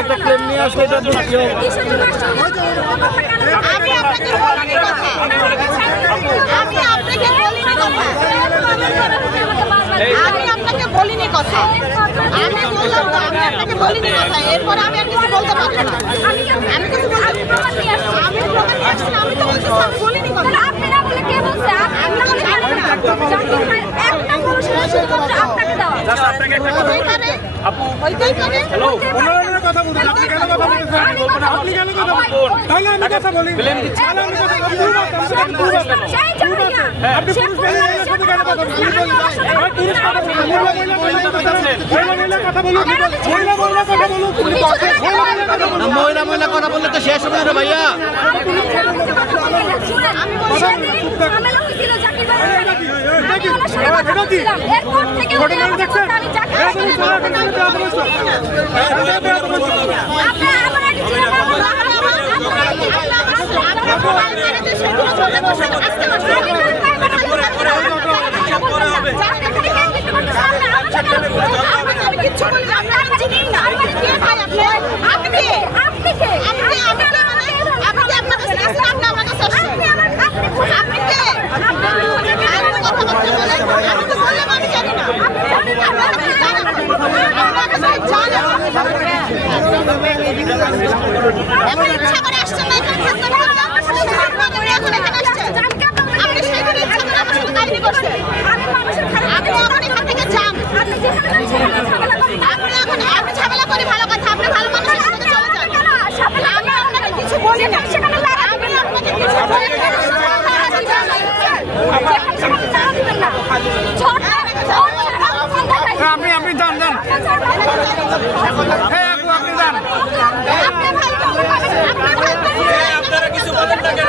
একটা ক্লেম নিয়ে আসলে এটা আমি আপনাকে বলিনি কথা, আমি বললাম তো আমি আপনাকে বলিনি কথা, এরপরে আমি আর কিছু বলতে পারবো না। আমি কিছু বলতে প্রমাণ নিয়ে আসছি, আমি প্রমাণ নিয়ে আসছি, আমি তো বলছি আমি বলিনি কথা। আপনি না বলে কে বলছে? আমি তো জানি না। একটা পুরুষের শুধুমাত্র আপনাকে দেওয়া। জাস্ট আপনাকে একটা কথা বলি আপু, ওইটাই করে। হ্যালো, ওনারা কথা বলতে আপনি কেন কথা বলতেছেন? আপনি কেন কথা বলতেছেন? তাহলে আমি কথা বলি। ব্লেম দিচ্ছি। তাহলে আমি কথা বলি। আপনি পুরুষ মহিলার সাথে কেন কথা বলছেন? আমি পুরুষ কথা বলি। মহিলা কথা বলুন। মহিলা কথা বলুন। মহিলা মহিলা কথা বললে তো শেষ হবে না ভাইয়া। আমি বলছি ঝামেলা হয়েছিল জাকির ভাই। আমি ওনার সাথে কথা বলছিলাম। এরপর থেকে উনি আমাকে বলছে আমি জাকির ভাইকে ইচ্ছা করে আসছেন না এখানে আপনি সেখানে ইচ্ছা করে আমার সাথে কাহিনী করছেন। আমি এখন এখান থেকে যান। আপনি ঝামেলা করি ভালো কথা, আপনি ভালো মানুষের সাথে চলে যান। আমি আপনাকে কিছু বলি না, আমি আপনাকে কিছু বলি না। আপনি যান যান। হ্যাঁ আপনি যান। আপনারা কিছু বলেন না কেন?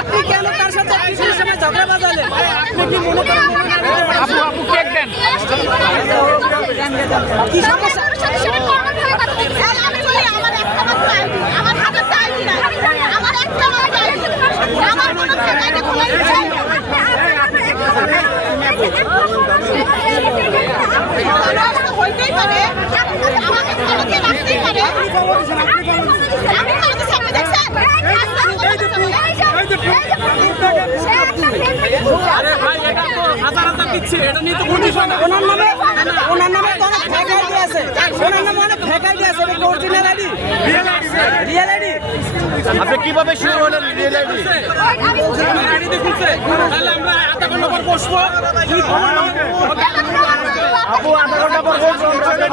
আপনি কেন তার সাথে ঝগড়া বাজালেন? আপনি কি মনে করেন আপু কেক দেন। কি সমস্যা? হইতেই পারে আমাকে ভালোকে রাখতেই পারে। আরে ভাই এটা তো হাজার হাজার দিচ্ছে, এটা নিয়ে তো কন্ডিশন ওনার নামে তো অনেক ফেক আইডি আছে। ওনার নামে অনেক ফেক আইডি আছে। এটা অরিজিনাল আইডি, রিয়েল আইডি। আপনি কিভাবে শুরু হলেন রিয়েল আইডি? আইডি খুলছে, তাহলে আমরা আধা ঘন্টা পর বসবো। আপু আধা ঘন্টা পর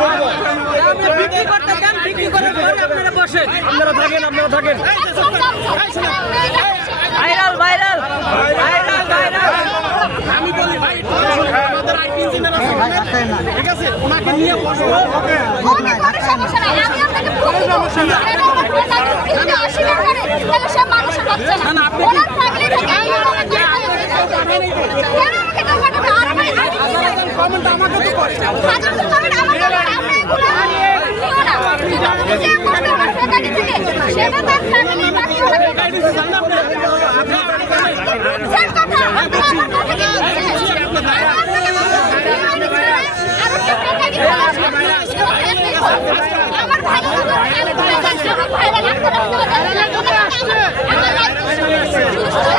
বলবো। আপনি বিক্রি করতে চান, বিক্রি করার পরে আপনারা বসেন। আপনারা থাকেন। Viral viral viral viral. আমি বলি ভাই আমাদের আইটি ইঞ্জিনিয়ার আছে, ঠিক আছে, ওনাকে নিয়ে বসবো। সমস্যা নাই, আমি আপনাকে বলে দেব। অস্বীকার করে তাহলে সে মানুষের বাচ্চা না। না, আপনি ওনার ফ্যামিলি থেকে কমেন্ট আমাকে তো করে সেটা তার ফ্যামিলি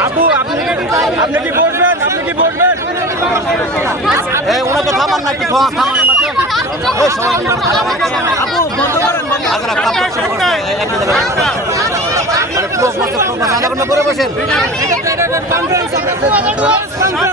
আপু আপনি কি বসবেন? ওনা তো থামান না, একটু থামান আমাকে। সবাই আপু বন্ধ করেন। আধা ঘন্টা পরে বসেন। আমি